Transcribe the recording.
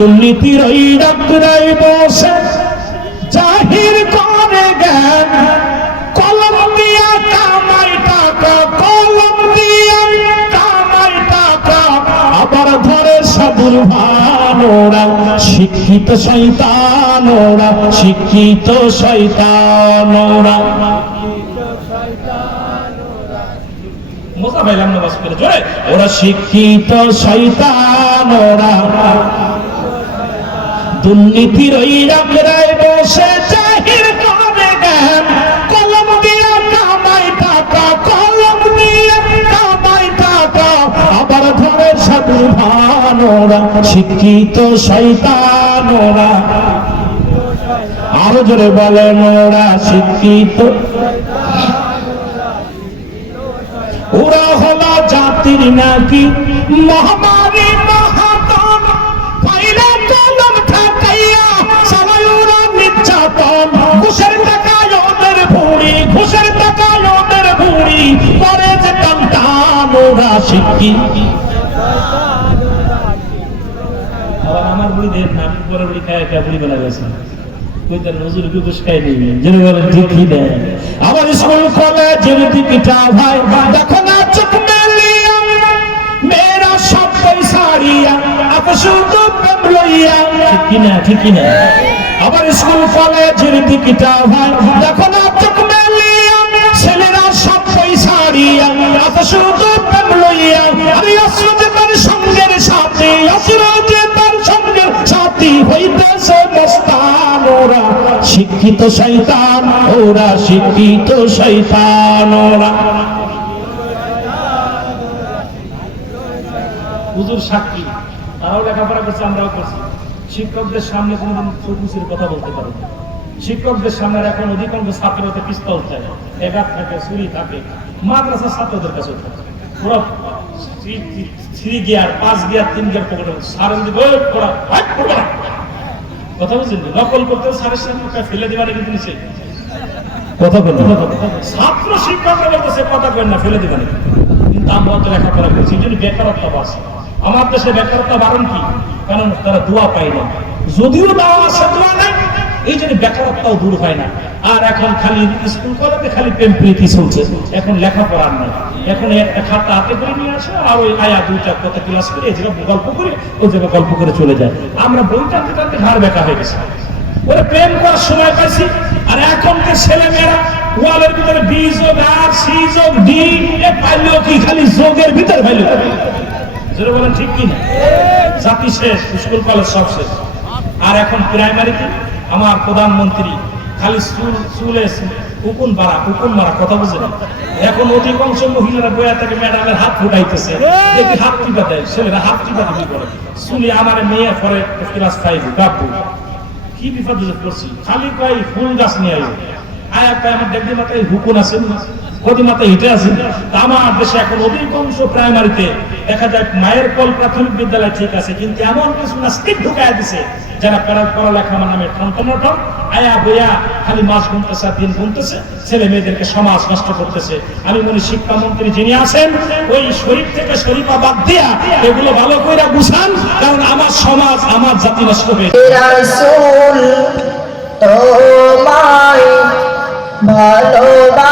দুর্নীতির ওই ডাক্তারাই বসে জাহির করে কলম দিয়া কামাই টাকা, কলম দিয়া কামাই টাকা। আবার ধরে সাধুর ভানোরা শিক্ষিত শৈতানোরা শিক্ষিত শৈতানোরা মজা পাইলাম না বাস করে ওরা শিক্ষিত শৈতানোরা দুর্নীতির ওই রামরায় বসে জাহির করে জ্ঞান। কলম দিয়া কামাই টাকা, কলম দিয়া কামাই টাকা। আবার ধরে সাধু ভানোরা শিক্ষিত শৈতানোরা আরও জোরে বলেন ওরা শিক্ষিত। ওরা হলো জাতির নাকি মহামারী আবার আমার পরে খায় বেলা গেছে। বলে ঠিকই দেয়। আবার স্কুল কলেজের দিকটা ভাই দেখো না চোখ মেলিয়া মেয়েরা সব প্রেম লইয়া। ঠিক কিনা ঠিক কিনা আবার স্কুল কলেজের দিকটা ভাই দেখো না শিক্ষিত শৈতান ওরা শিক্ষিত শৈতান ওরা। হুজুর সাক্ষী, তারাও লেখাপড়া করছে, আমরাও করছি। শিক্ষকদের সামনে কোনোদিন সবুজের কথা বলতে পারো। শিক্ষকদের সামনে এখন অধিকাংশ ছাত্রদের পিস্তল থাকে এগার থাকে, ছুরি থাকে, মাদ্রাসার ছাত্রদের কাছে ওরা থ্রি গিয়ার পাঁচ গিয়ার, তিন গিয়ার পকেটে সারেন দিবে ওই পড়া হাট পড়বে না কথা বলছেন নকল করতে সারের সামনে ফেলে দিবারে কিন্তু নিচে কথা বলুন। ছাত্র শিক্ষকরা বলতেছে কথা বলেন না ফেলে দিবেন। কিন্তু আমরা তো লেখাপড়া করছি এই জন্য বেকারত্ব বাড়ছে। আমার দেশে বেকারত্ব বাড়ন কি? কারণ তারা দোয়া পায় না। যদিও দেওয়া আছে দোয়া নাই এই জন্য বেকারত্বও দূর হয় না। আর এখন খালি স্কুল, কলেজে খালি প্রেম প্রীতি চলছে। এখন লেখাপড়ার নাই। এখন একটা খাতা হাতে করে নিয়ে আসে, আর ওই আয়া দুইটা কথা ক্লাস করে এই জায়গায় গল্প করে, ওই জায়গায় গল্প করে চলে যায়। আমরা বই টানতে টানতে ঘাড় বেকা হয়ে গেছে। ওরা প্রেম করার সময় পাইছি। আর এখনকার ছেলে মেয়েরা ওয়ালের ভিতরে বি যোগ আর সি যোগ, ডি, এ পাইলেও কি খালি যোগের ভিতর পাইলো? যেটা বলেন, ঠিক কি না জাতি শেষ, স্কুল, কলেজ সব শেষ। আর এখন প্রাইমারিতে আমার প্রধানমন্ত্রী খালি চুল, চুলে কুকুন মারা কুকুন মারা কথা বুঝেন? এখন অধিকাংশ মহিলারা বইয়া থেকে ম্যাডামের হাত ফুটাইতেছে। দেখি হাত টিপা দেয়? ছেলেরা হাত টিপা কি করে চুলি আমার মেয়ে পরে ক্লাস ফাইভ কি বিপদে পড়ছি? খালি কয় ফুল গাছ নিয়ে আইব। আয়া কয় আমার দেখবি মাথায় হুকুন আছে কদি মাথায় হিটে আছে তা আমার দেশে এখন অধিকাংশ প্রাইমারিতে দেখা যায় মায়ের কল প্রাথমিক বিদ্যালয় ঠিক আছে, কিন্তু এমন কিছু নাস্তিক দিছে যারা পড়া পড়ালেখা আমার নামে টনটনটন আয়া বইয়া খালি মাস গুনতেছে আর দিন গুনতেছে, ছেলে মেয়েদেরকে সমাজ নষ্ট করতেছে। আমি মনে শিক্ষামন্ত্রী যিনি আছেন, ওই শরীফ থেকে শরীফা বাদ দিয়া এগুলো ভালো করে বুঝান কারণ আমার সমাজ আমার জাতি নষ্ট হয়ে ভালোবাসি।